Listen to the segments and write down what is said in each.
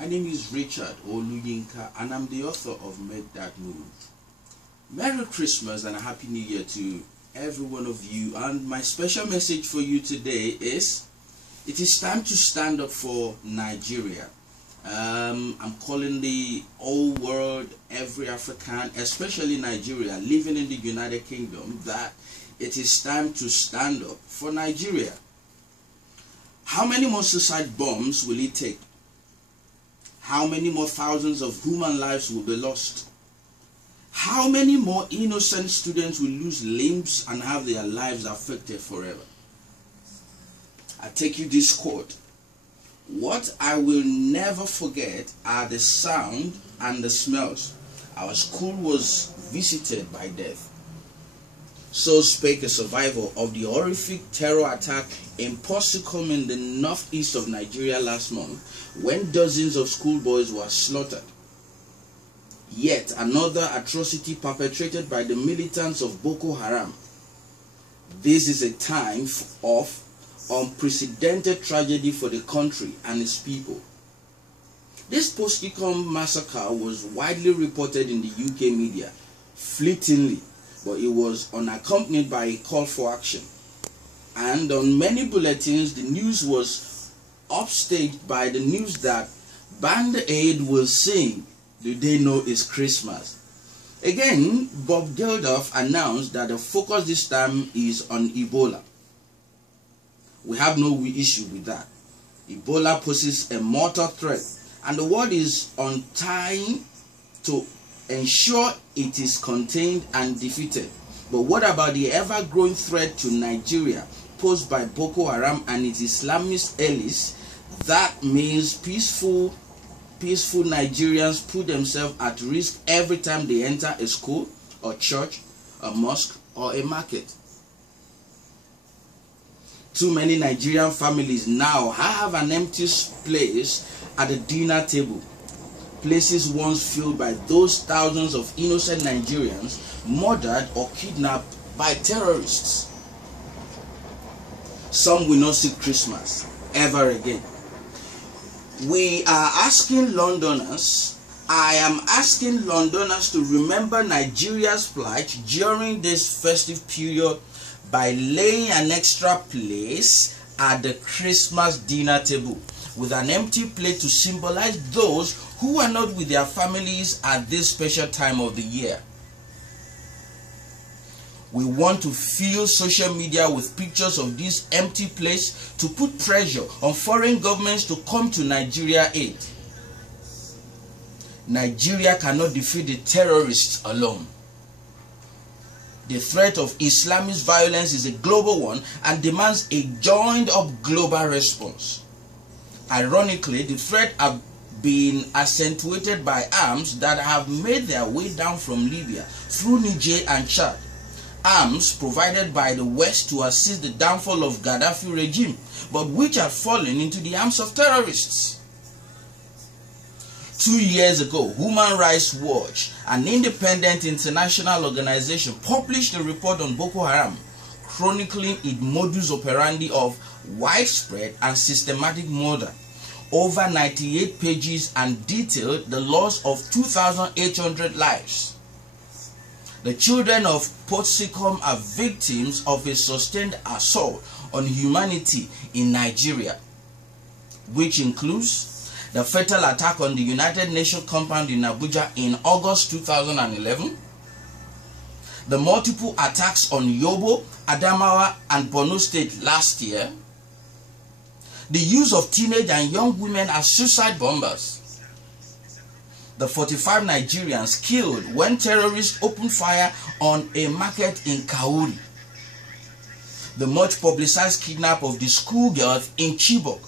My name is Richard Oluyinka and I'm the author of Make That Move. Merry Christmas and a Happy New Year to every one of you, and my special message for you today is it is time to stand up for Nigeria. I'm calling the whole world, every African, especially Nigeria, living in the United Kingdom, that it is time to stand up for Nigeria. How many more suicide bombs will it take? How many more thousands of human lives will be lost? How many more innocent students will lose limbs and have their lives affected forever? I take you this quote: what I will never forget are the sound and the smells. Our school was visited by death. So spake a survivor of the horrific terror attack in Portsicum in the northeast of Nigeria last month, when dozens of schoolboys were slaughtered. Yet another atrocity perpetrated by the militants of Boko Haram. This is a time of unprecedented tragedy for the country and its people. This Portsicum massacre was widely reported in the UK media, fleetingly, but it was unaccompanied by a call for action. And on many bulletins, the news was upstaged by the news that Band Aid will sing "Do They Know It's Christmas?" Again, Bob Geldof announced that the focus this time is on Ebola. We have no issue with that. Ebola poses a mortal threat, and the world is on time to ensure it is contained and defeated. But what about the ever-growing threat to Nigeria posed by Boko Haram and its Islamist allies? That means peaceful Nigerians put themselves at risk every time they enter a school, a church, a mosque, or a market. Too many Nigerian families now have an empty place at the dinner table. Places once filled by those thousands of innocent Nigerians murdered or kidnapped by terrorists. Some will not see Christmas ever again. We are asking Londoners, I am asking Londoners to remember Nigeria's plight during this festive period by laying an extra place at the Christmas dinner table with an empty plate to symbolize those who are not with their families at this special time of the year. We want to fill social media with pictures of this empty place to put pressure on foreign governments to come to Nigeria aid. Nigeria cannot defeat the terrorists alone. The threat of Islamist violence is a global one and demands a joined-up global response. Ironically, the threat has been accentuated by arms that have made their way down from Libya through Niger and Chad. Arms provided by the West to assist the downfall of Gaddafi regime, but which have fallen into the arms of terrorists. 2 years ago, Human Rights Watch, an independent international organization, published a report on Boko Haram, chronicling its modus operandi of widespread and systematic murder. Over 98 pages, and detailed the loss of 2,800 lives. The children of Portsicum are victims of a sustained assault on humanity in Nigeria, which includes the fatal attack on the United Nations compound in Abuja in August 2011, the multiple attacks on Yobo, Adamawa, and Borno State last year, the use of teenage and young women as suicide bombers, the 45 Nigerians killed when terrorists opened fire on a market in Kauri, the much publicized kidnap of the schoolgirls in Chibok,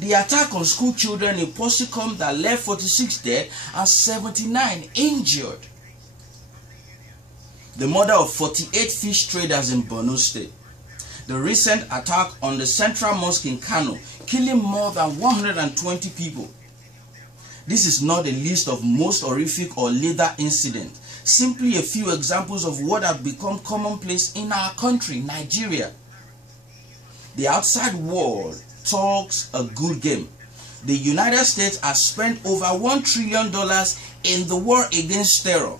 the attack on school children in Portsicum that left 46 dead and 79 injured, the murder of 48 fish traders in Borno State, the recent attack on the Central Mosque in Kano, killing more than 120 people. This is not a list of most horrific or lethal incidents, simply a few examples of what have become commonplace in our country, Nigeria. The outside world talks a good game, the United States has spent over $1 trillion in the war against terror.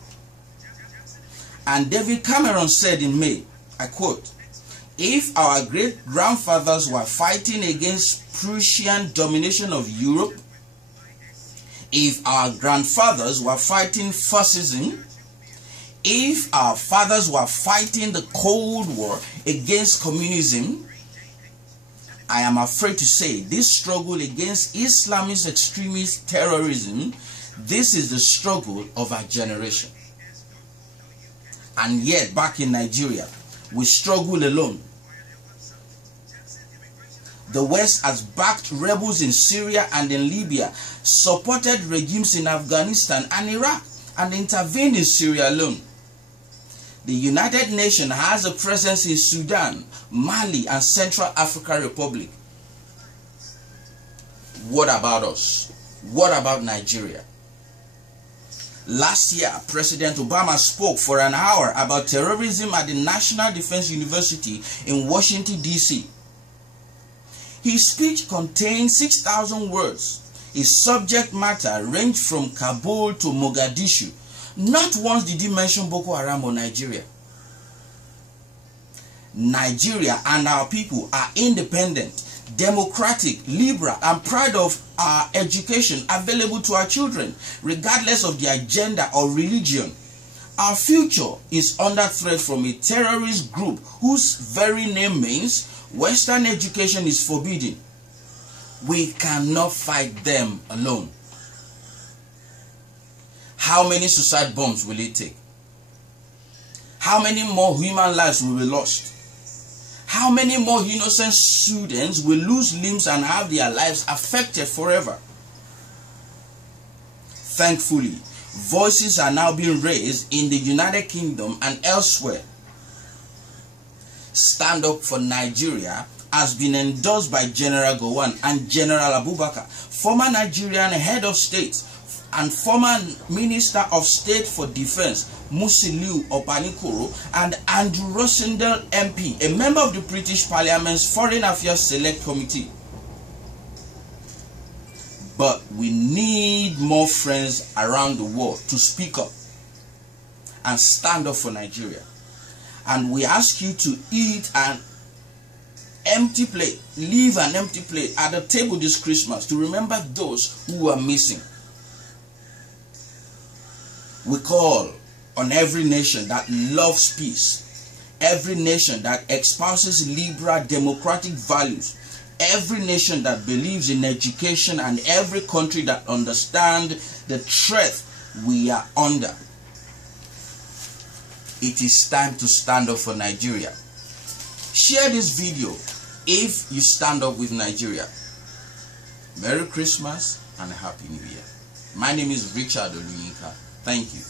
And David Cameron said in May, I quote, "If our great-grandfathers were fighting against Prussian domination of Europe, if our grandfathers were fighting fascism, if our fathers were fighting the Cold War against communism, I am afraid to say this struggle against Islamist extremist terrorism, this is the struggle of our generation." And yet, back in Nigeria, we struggle alone. The West has backed rebels in Syria and in Libya, supported regimes in Afghanistan and Iraq, and intervened in Syria alone. The United Nations has a presence in Sudan, Mali, and Central African Republic. What about us? What about Nigeria? Last year, President Obama spoke for an hour about terrorism at the National Defense University in Washington, D.C. His speech contained 6,000 words. His subject matter ranged from Kabul to Mogadishu. Not once did he mention Boko Haram or Nigeria. Nigeria and our people are independent, democratic, liberal, and proud of our education available to our children, regardless of their gender or religion. Our future is under threat from a terrorist group whose very name means Western education is forbidden. We cannot fight them alone. How many suicide bombs will it take? How many more human lives will be lost? How many more innocent students will lose limbs and have their lives affected forever? Thankfully, voices are now being raised in the United Kingdom and elsewhere. Stand Up for Nigeria has been endorsed by General Gowon and General Abubakar, former Nigerian head of state, and former Minister of State for Defense, Musiliu Obanikoro, and Andrew Rossendale MP, a member of the British Parliament's Foreign Affairs Select Committee. But we need more friends around the world to speak up and stand up for Nigeria. And we ask you to eat an empty plate, leave an empty plate at the table this Christmas to remember those who are missing. We call on every nation that loves peace, every nation that espouses liberal democratic values, every nation that believes in education, and every country that understands the threat we are under. It is time to stand up for Nigeria. Share this video if you stand up with Nigeria. Merry Christmas and a Happy New Year. My name is Richard Oluyinka. Thank you.